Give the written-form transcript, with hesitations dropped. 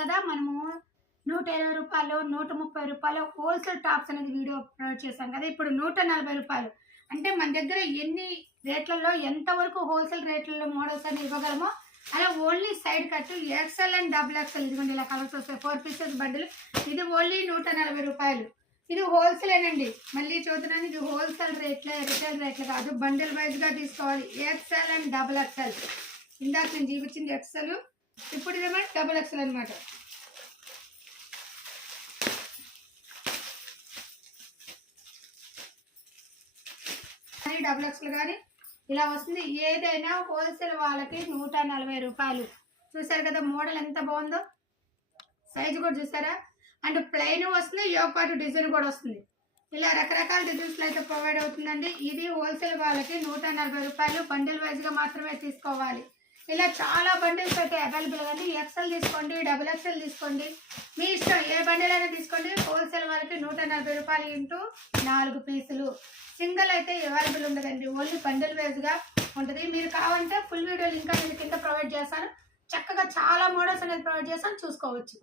కదా మనము 120 రూపాయలు 130 రూపాయలు హోల్సేల్ టాప్స్ అనేది వీడియో అప్లోడ్ చేశాం కదా. ఇప్పుడు 140 రూపాయలు అంటే మన దగ్గర ఎన్ని రేట్లలో ఎంతవరకు హోల్సేల్ రేట్లలో మోడల్స్ అని ఇవ్వగలమో అలా only side cut XL and double XL ఇదిగోండి ఇలా కలర్స్ వస్తాయి. 4 పీసెస్ బండిల్. ఇది ఓన్లీ 140 రూపాయలు. ఇది హోల్సేలేనండి. మళ్ళీ చూద్దాను, ఇది హోల్సేల్ రేట్లే, రిటైల్ రేట్లు కాదు. బండిల్ వైజ్గా తీసుకోవాలి. XL and double XL. ఇందాక నేను చూపించింది ఎక్స్ఎల్, ఇప్పుడు ఇదేమో డబుల్ ఎక్స్ఎల్ అనమాట. డబుల్ ఎక్స్ఎల్ కానీ ఇలా వస్తుంది. ఏదైనా హోల్సేల్ వాళ్ళకి 140 రూపాయలు. చూసారు కదా మోడల్ ఎంత బాగుందో, సైజు కూడా చూసారా. అండ్ ప్లెయిన్ వస్తుంది, యోగపాటు డిజైన్ కూడా వస్తుంది. ఇలా రకరకాల డిజైన్స్లో అయితే ప్రొవైడ్ అవుతుందండి. ఇది హోల్సేల్ వాళ్ళకి 140 రూపాయలు. బండిల్ వైజ్గా మాత్రమే తీసుకోవాలి. ఇలా చాలా బండిల్స్ అయితే అవైలబుల్ కానీ ఎక్స్ఎల్ తీసుకోండి, డబుల్ ఎక్స్ఎల్ తీసుకోండి, మీ ఇష్టం ఏ బండిల్ అయినా తీసుకోండి. హోల్సేల్ వాళ్ళకి 140 రూపాయలు ఇంటూ 4 పీసులు. సింగిల్ అయితే అవైలబుల్ ఉండదండి, ఓన్లీ బండిల్ వైజ్గా ఉంటుంది. మీరు కావాలంటే ఫుల్ వీడియో లింక్ అనేది కింద ప్రొవైడ్ చేస్తాను. చక్కగా చాలా మోడల్స్ అనేది ప్రొవైడ్ చేస్తాను, చూసుకోవచ్చు.